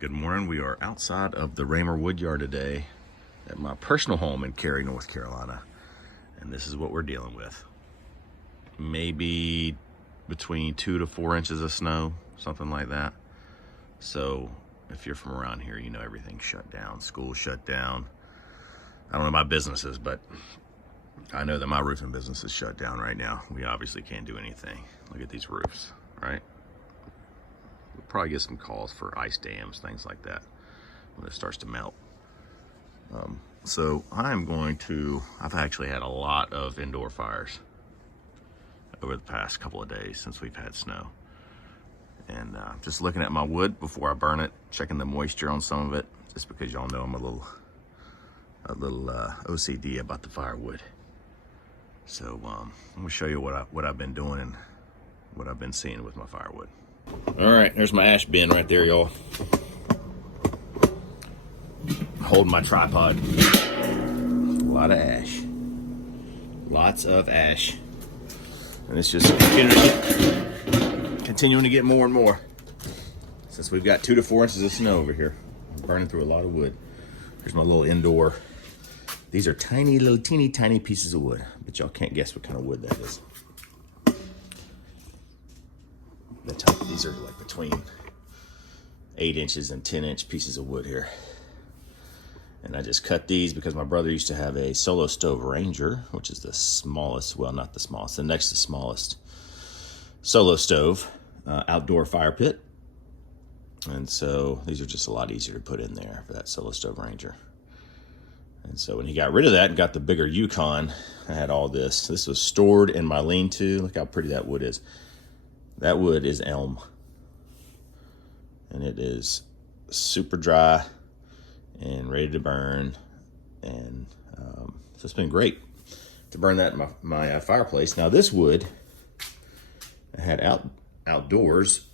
Good morning. We are outside of the Raymer Woodyard today at my personal home in Cary, North Carolina. And this is what we're dealing with. Maybe between 2 to 4 inches of snow, something like that. So if you're from around here, you know everything's shut down. School shut down. I don't know about businesses, but I know that my roofing business is shut down right now. We obviously can't do anything. Look at these roofs, right? We'll probably get some calls for ice dams, things like that, when it starts to melt. So I've actually had a lot of indoor fires over the past couple of days since we've had snow. And just looking at my wood before I burn it, checking the moisture on some of it, just because y'all know I'm a little OCD about the firewood. So I'm gonna show you what I've been doing and what I've been seeing with my firewood. All right, there's my ash bin right there, y'all. Holding my tripod. A lot of ash. Lots of ash. And it's just continuing to get more and more. Since we've got 2 to 4 inches of snow over here. I'm burning through a lot of wood. Here's my little indoor. These are tiny, little teeny tiny pieces of wood. But y'all can't guess what kind of wood that is. These are like between 8 inches and 10-inch pieces of wood here. And I just cut these because my brother used to have a Solo Stove Ranger, which is the smallest, well, not the smallest, the next to smallest Solo Stove outdoor fire pit. And so these are just a lot easier to put in there for that Solo Stove Ranger. And so when he got rid of that and got the bigger Yukon, I had all this. This was stored in my lean-to. Look how pretty that wood is. That wood is elm. And it is super dry and ready to burn. And so it's been great to burn that in my fireplace. Now this wood I had outdoors.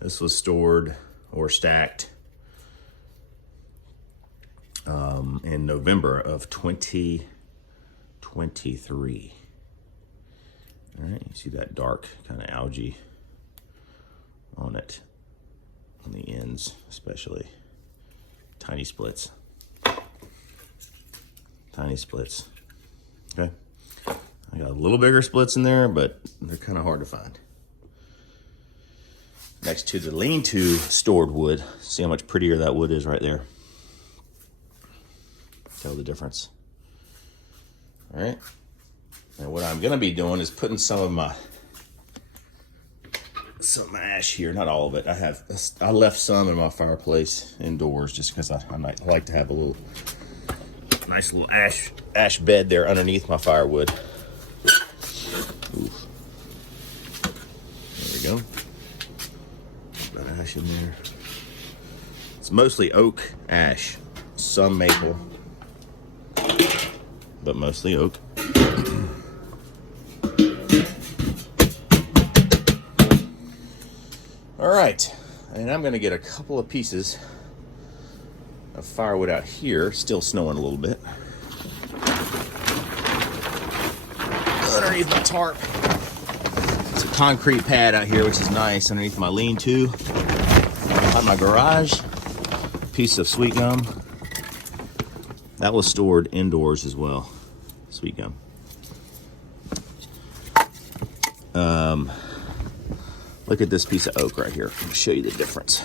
This was stored or stacked in November of 2023. All right, you see that dark kind of algae on it, on the ends especially. Tiny splits. Tiny splits. Okay. I got a little bigger splits in there, but they're kind of hard to find. Next to the lean-to stored wood. See how much prettier that wood is right there. Tell the difference. All right. And what I'm gonna be doing is putting some of my ash here, not all of it. I left some in my fireplace indoors just because I like to have a nice little ash bed there underneath my firewood. Oof. There we go. Got ash in there. It's mostly oak ash, some maple, but mostly oak. All right, and I'm gonna get a couple of pieces of firewood out here, still snowing a little bit, underneath my tarp. It's a concrete pad out here, which is nice, underneath my lean-to. Behind my garage, piece of sweet gum. That was stored indoors as well, sweet gum. Look at this piece of oak right here. I'll show you the difference.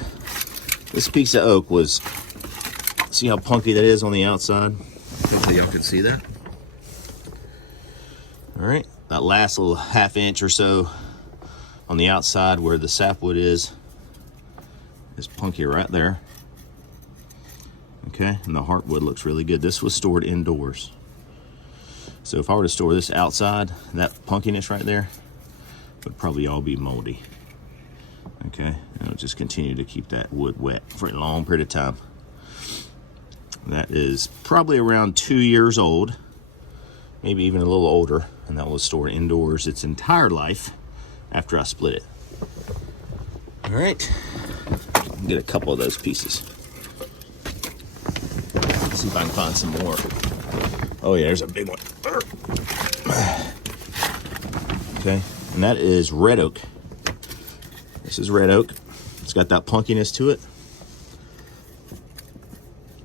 This piece of oak was, see how punky that is on the outside? Hopefully y'all can see that. All right, that last little ½ inch or so on the outside where the sapwood is punky right there. Okay, and the heartwood looks really good. This was stored indoors. So if I were to store this outside, that punkiness right there would probably all be moldy. Okay, and it'll just continue to keep that wood wet for a long period of time. That is probably around 2 years old, maybe even a little older, and that was stored indoors its entire life after I split it. All right, get a couple of those pieces. Let's see if I can find some more. Oh yeah, there's a big one. Okay, and that is red oak. This is red oak. It's got that punkiness to it.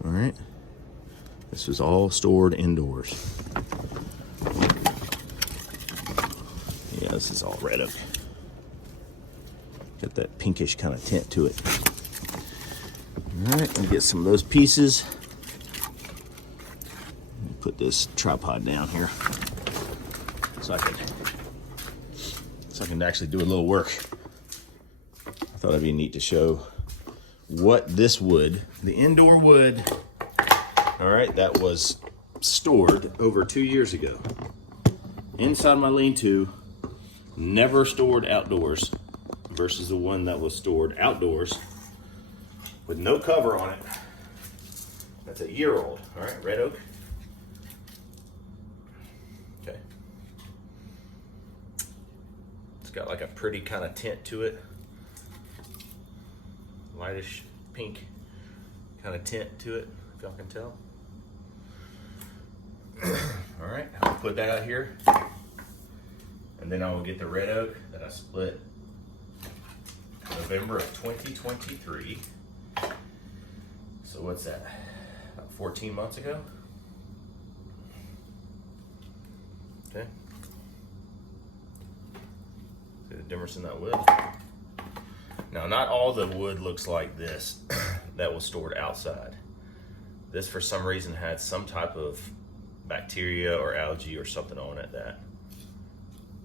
All right. This was all stored indoors. Yeah, this is all red oak. Got that pinkish kind of tint to it. All right, I'll get some of those pieces. Put this tripod down here so I can actually do a little work. I thought it'd be neat to show what this wood, the indoor wood, all right, that was stored over 2 years ago inside my lean-to, never stored outdoors, versus the one that was stored outdoors with no cover on it. That's a year old. All right, red oak. Okay. It's got like a pretty kind of tint to it. Lightish pink kind of tint to it, if y'all can tell. All right, I'll put that out here. And then I will get the red oak that I split November of 2023. So what's that? About 14 months ago? Okay. See the difference in that wood? Now, not all the wood looks like this that was stored outside. This, for some reason, had some type of bacteria or algae or something on it that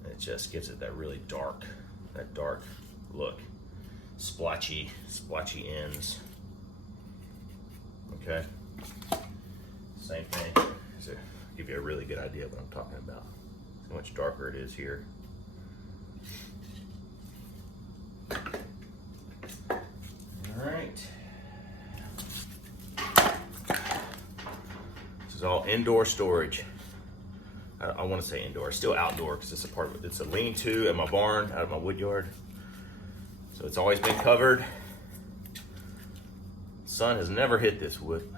it just gives it that really dark, look. Splotchy ends. Okay. Same thing. So give you a really good idea of what I'm talking about. See how much darker it is here. All right. This is all indoor storage. I want to say indoor, still outdoor because it's a part of it. It's a lean-to in my barn out of my wood yard. So it's always been covered. The sun has never hit this wood.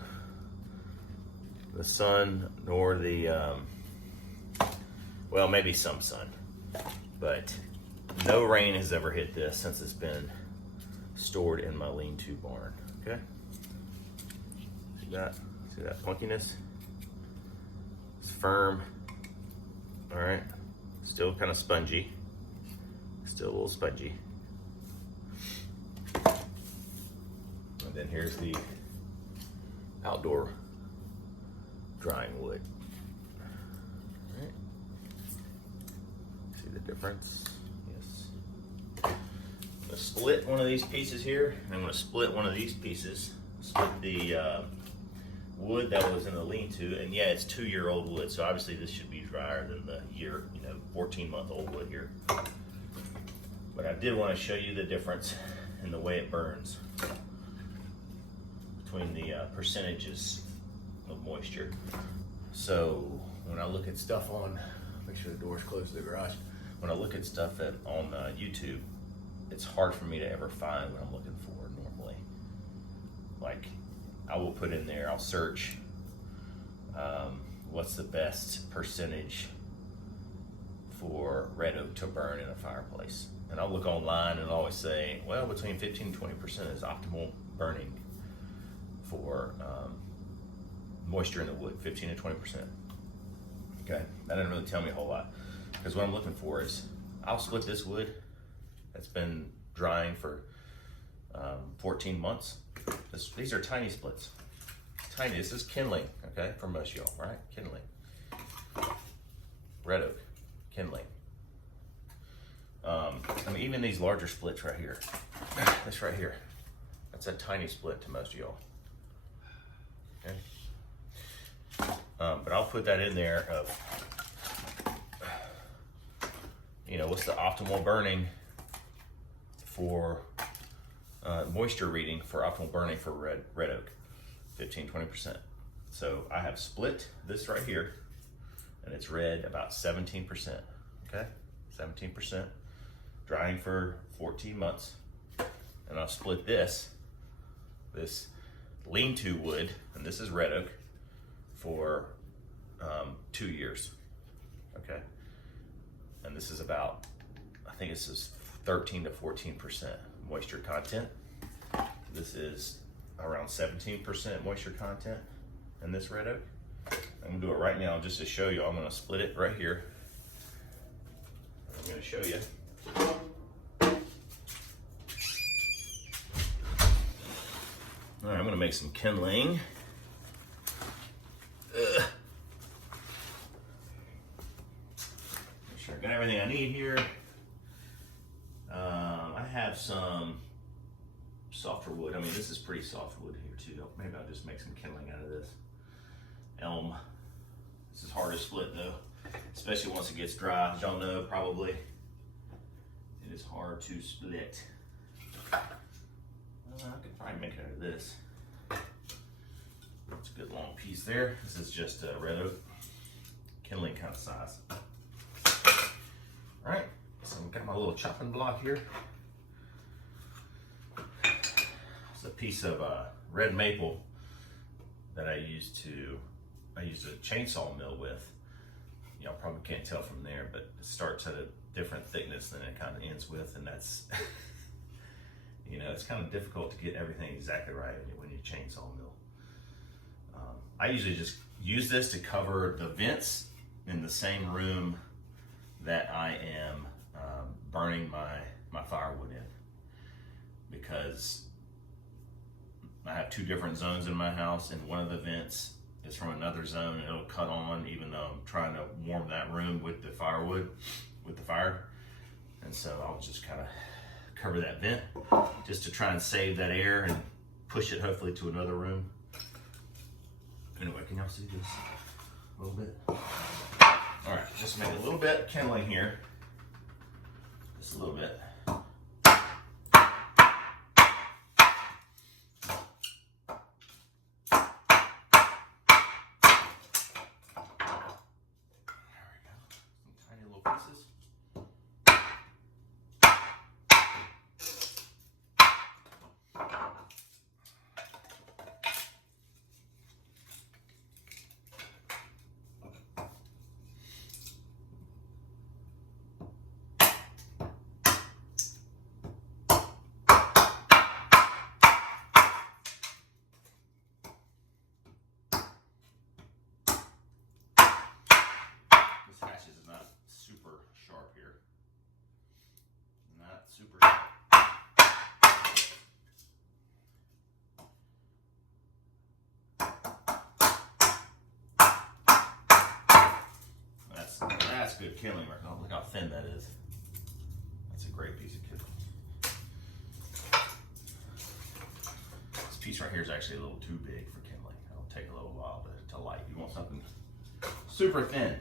The sun nor the, well, maybe some sun, but no rain has ever hit this since it's been stored in my lean-to barn, okay? See that punkiness? It's firm, all right? Still kind of spongy, still a little spongy. And then here's the outdoor drying wood. All right. See the difference? Yes. I'm gonna split one of these pieces here, and I'm gonna split one of these pieces. Split the wood that was in the lean-to, and yeah, it's 2-year-old wood, so obviously this should be drier than the 14-month-old wood here. But I did want to show you the difference in the way it burns between the percentages of moisture. So when I look at stuff on, make sure the door's closed to the garage. When I look at stuff on YouTube, it's hard for me to ever find what I'm looking for normally. Like, I will put in there, I'll search what's the best percentage for red oak to burn in a fireplace. And I'll look online and I'll always say, well, between 15 and 20% is optimal burning for moisture in the wood, 15 to 20%. Okay, that didn't really tell me a whole lot, because what I'm looking for is, I'll split this wood that's been drying for 14 months. These are tiny splits, tiny. This is kindling, okay, for most of y'all, right? Kindling, red oak, kindling. I mean, even these larger splits right here, this right here, that's a tiny split to most of y'all. Okay. But I'll put that in there of, what's the optimal burning for moisture reading for optimal burning for red oak, 15-20%. So I have split this right here, and it's red about 17%. Okay, 17%, drying for 14 months, and I'll split this lean-to wood, and this is red oak, for 2 years. Okay, and this is about, I think this is 13 to 14% moisture content. This is around 17% moisture content in this red oak. I'm gonna do it right now just to show you. I'm gonna split it right here. I'm gonna show you. All right, I'm gonna make some kindling. Make sure I got everything I need here. I have some softer wood. I mean, this is pretty soft wood here too. Maybe I'll just make some kindling out of this. Elm. This is hard to split though, especially once it gets dry. As y'all know, probably, it is hard to split. I could probably make it out of this. It's a good long piece there. This is just a red oak, kindling kind of size. All right, so I've got my little chopping block here. It's a piece of red maple that I used a chainsaw mill with. Y'all probably can't tell from there, but it starts at a different thickness than it kind of ends with, and that's you know, it's kind of difficult to get everything exactly right when you chainsaw mill. I usually just use this to cover the vents in the same room that I am burning my firewood in, because I have two different zones in my house, and one of the vents is from another zone, and it'll cut on even though I'm trying to warm that room with the firewood, with the fire. And so I'll just kind of cover that vent just to try and save that air and push it hopefully to another room. Anyway, can y'all see this a little bit? All right, just make a little bit of kindling here. Just a little bit. Hatches is not super sharp here. Not super sharp. That's good kindling right now. Look how thin that is. That's a great piece of kindling. This piece right here is actually a little too big for kindling. It'll take a little while to light. You want something super thin.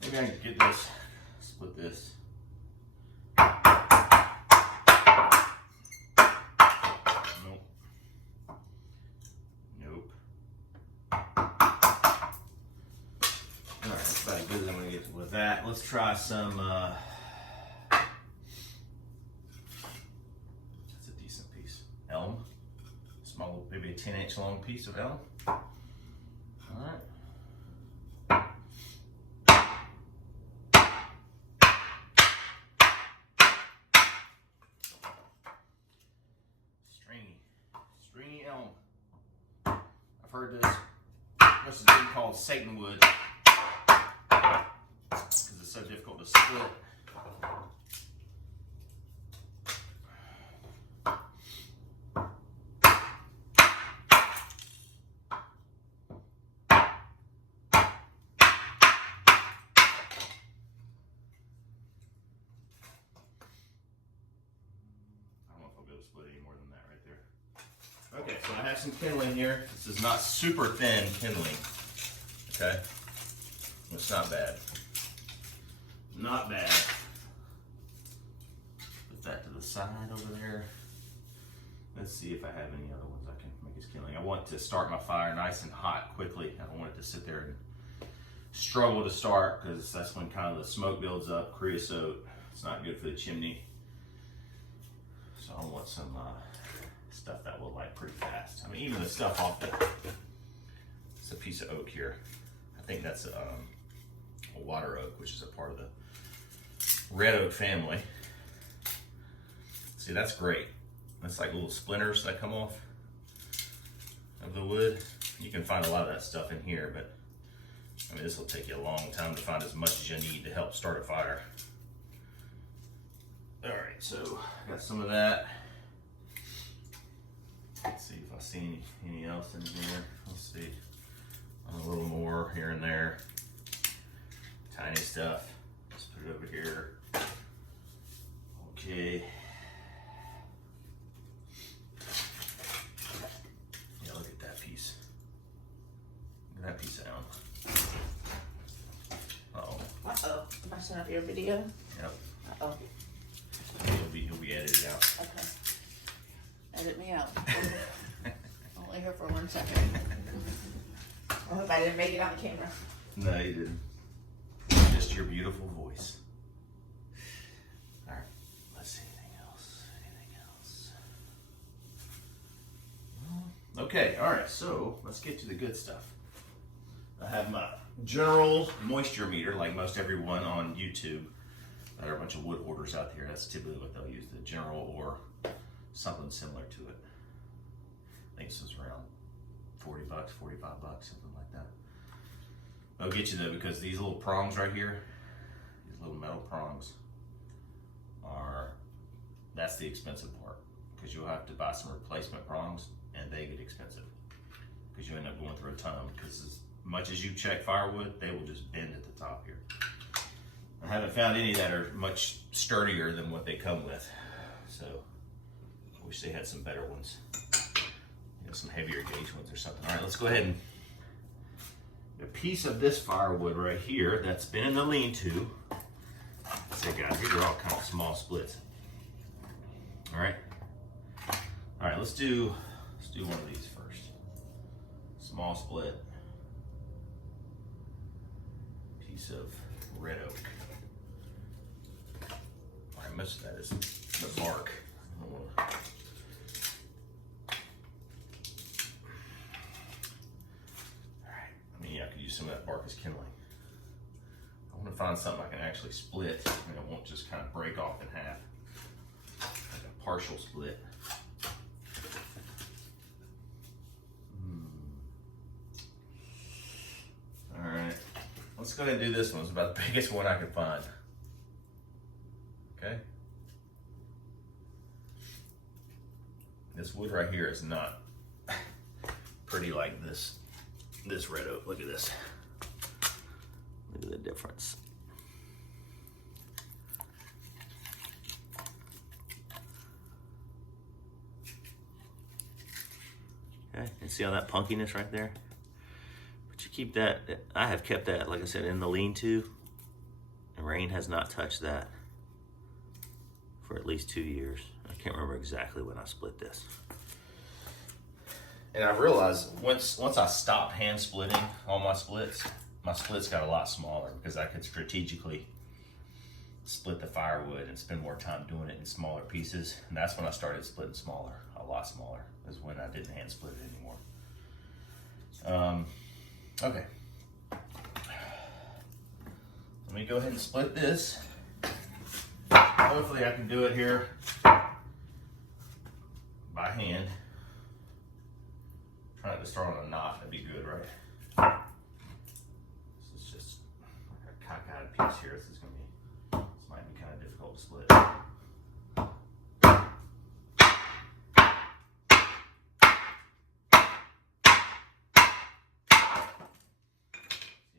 Maybe I can get this, split this. Nope. Nope. Alright, that's about as good as I'm going to get with that. Let's try some, that's a decent piece. Elm. Small, maybe a 10-inch long piece of elm. Alright. Stringy elm. I've heard this has been called Satan wood because it's so difficult to split. Okay, so I have some kindling here. This is not super thin kindling, okay? It's not bad. Not bad. Put that to the side over there. Let's see if I have any other ones I can make as kindling. I want to start my fire nice and hot quickly. I don't want it to sit there and struggle to start, because that's when kind of the smoke builds up. Creosote, it's not good for the chimney. So I want some stuff that will light pretty fast. I mean, even the stuff off the, it's a piece of oak here. I think that's a water oak, which is a part of the red oak family. See, that's great. That's like little splinters that come off of the wood. You can find a lot of that stuff in here, but I mean, this will take you a long time to find as much as you need to help start a fire. All right, so I got some of that. Let's see if I see any else in here. Let's see. A little more here and there. Tiny stuff. Let's put it over here. Okay. Yeah, look at that piece. Look at that piece of elm. Uh-oh. Uh-oh. Messing up your video? Yep. Uh-oh. He'll be edited out. Okay. Edit me out. Only here for 1 second. I hope I didn't make it on camera. No, you didn't. Just your beautiful voice. All right. Let's see. Anything else? Anything else? Okay. All right. So let's get to the good stuff. I have my general moisture meter, like most everyone on YouTube. There are a bunch of wood hoarders out there. That's typically what they'll use, the general or something similar to it. I think this was around 40 bucks, 45 bucks, something like that. I'll get you though, because these little prongs right here, these little metal prongs that's the expensive part, because you'll have to buy some replacement prongs and they get expensive because you end up going through a ton, because as much as you check firewood, they will just bend at the top here. I haven't found any that are much sturdier than what they come with, so I wish they had some better ones. You know, some heavier gauge ones or something. All right, let's go ahead and a piece of this firewood right here that's been in the lean-to. Say, guys, these are all kind of small splits. All right, let's do one of these first. Small split, piece of red oak. All right, most of that is the bark. I don't wanna... Yeah, I could use some of that bark as kindling. I want to find something I can actually split and it won't just kind of break off in half. Like a partial split. Alright, let's go ahead and do this one. It's about the biggest one I could find. Okay? This wood right here is not pretty like this red oak. Look at this. Look at the difference. Okay, and see all that punkiness right there? But you keep that, I have kept that, like I said, in the lean-to, and rain has not touched that for at least 2 years. I can't remember exactly when I split this. And I realized once I stopped hand splitting all my splits got a lot smaller, because I could strategically split the firewood and spend more time doing it in smaller pieces. And that's when I started splitting smaller, a lot smaller, is when I didn't hand split it anymore. Okay. Let me go ahead and split this. Hopefully I can do it here by hand. Try not to start on a knot, that'd be good, right? This is just like a cockeyed piece here. This might be kind of difficult to split. See,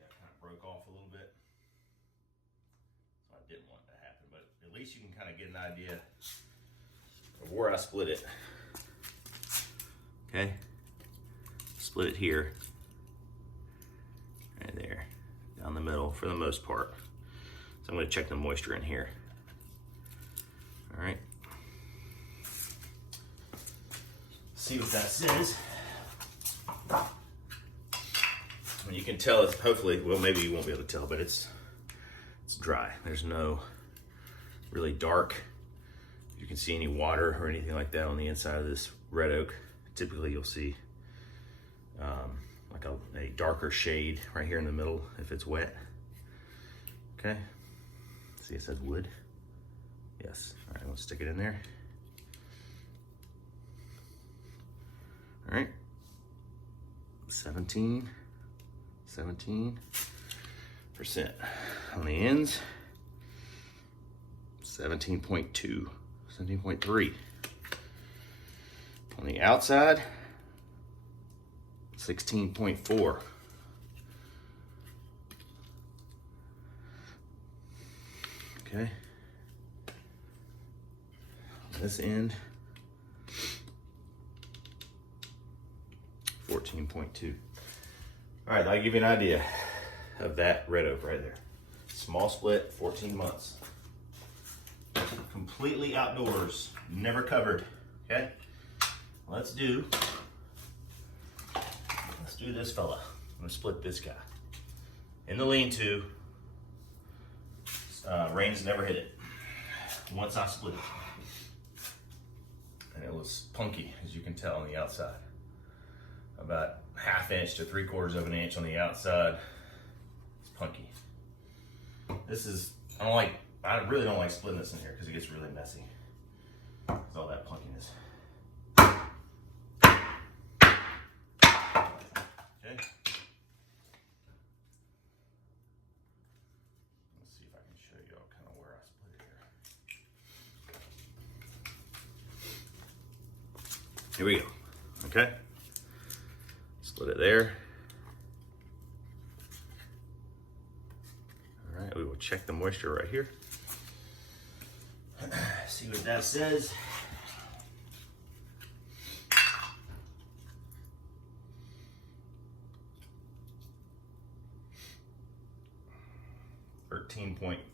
I kind of broke off a little bit. So I didn't want that to happen, but at least you can kind of get an idea of where I split it. Okay. Split it here, right there, down the middle for the most part. So I'm going to check the moisture in here. All right. see what that says. And you can tell it's hopefully, well, maybe you won't be able to tell, but it's dry. There's no really dark. You can see any water or anything like that on the inside of this red oak. Typically you'll see like a darker shade right here in the middle if it's wet. Okay, see it says wood. Yes, all right, we'll stick it in there. All right, 17% on the ends, 17.2, 17.3. On the outside, 16.4. Okay. On this end, 14.2. All right, I'll give you an idea of that red oak right there. Small split, 14 months. Completely outdoors, never covered, okay? Let's do this fella. I'm gonna split this guy. In the lean-to, rain's never hit it. Once I split it. And it was punky, as you can tell on the outside. About 1/2 inch to 3/4 of an inch on the outside. It's punky. This is, I really don't like splitting this in here because it gets really messy. It's all that punkiness. Okay. Let's see if I can show you all kind of where I split it here. Here we go. Okay. Split it there. All right, we will check the moisture right here. See what that says.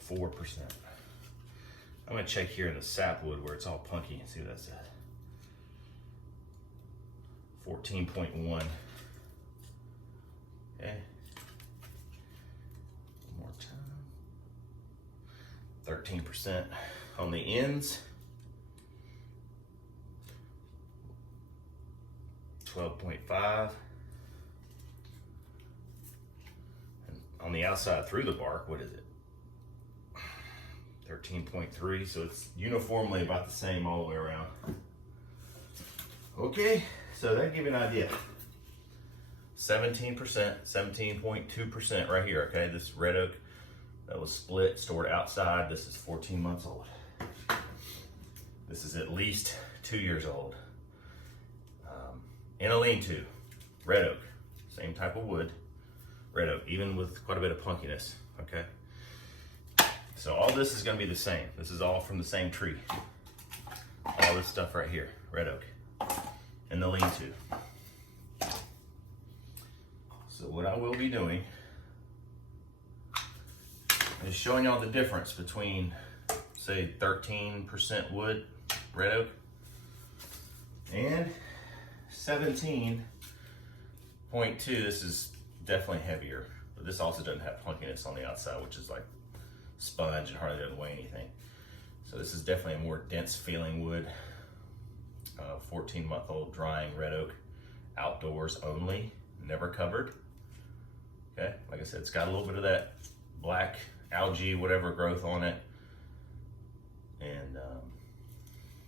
.4%. I'm gonna check here in the sapwood where it's all punky and see what that says. 14.1. Okay. One more time. 13% on the ends. 12.5. And on the outside through the bark, what is it? 13.3, so it's uniformly about the same all the way around. Okay, so that gives you an idea. 17%, 17.2% right here, okay? This red oak that was split, stored outside, this is 14 months old. This is at least 2 years old. In a lean-to, red oak, same type of wood, red oak, even with quite a bit of punkiness, okay? So all this is gonna be the same. This is all from the same tree. All this stuff right here, red oak, and the lean-to. So what I will be doing is showing y'all the difference between, say, 13% wood, red oak, and 17.2. This is definitely heavier, but this also doesn't have punkiness on the outside, which is like sponge and hardly doesn't weigh anything. So this is definitely a more dense feeling wood. 14-month-old drying red oak, outdoors only, never covered. Okay, like I said, it's got a little bit of that black algae, whatever growth on it, and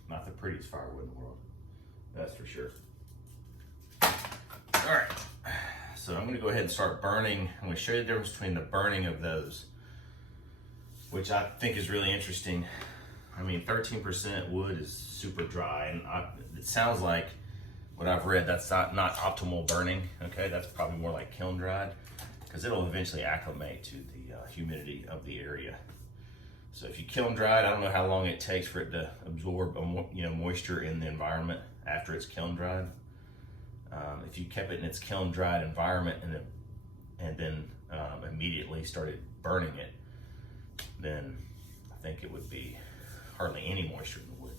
not the prettiest firewood in the world, that's for sure. All right, so I'm gonna go ahead and start burning. I'm gonna show you the difference between the burning of those, which I think is really interesting. I mean, 13% wood is super dry, and it sounds like what I've read, that's not optimal burning, okay? That's probably more like kiln dried, because it'll eventually acclimate to the humidity of the area. So if you kiln dried, I don't know how long it takes for it to absorb moisture in the environment after it's kiln dried. If you kept it in its kiln dried environment and then immediately started burning it, then I think it would be hardly any moisture in the wood.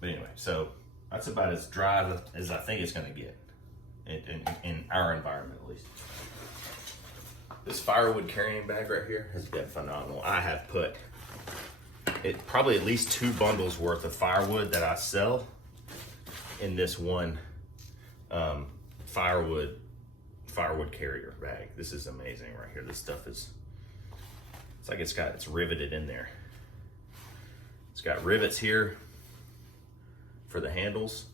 But anyway, so that's about as dry as I think it's going to get in our environment, at least. This firewood carrying bag right here has been phenomenal. I have put probably at least 2 bundles worth of firewood that I sell in this one firewood carrier bag. This is amazing right here. This stuff is, it's like it's riveted in there. It's got rivets here for the handles.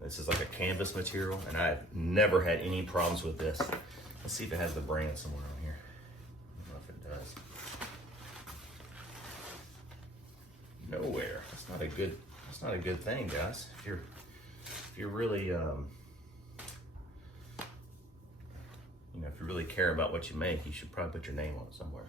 This is like a canvas material, and I've never had any problems with this. Let's see if it has the brand somewhere on here. I don't know if it does. Nowhere. That's not a good thing, guys. If you're really if you really care about what you make, you should probably put your name on it somewhere.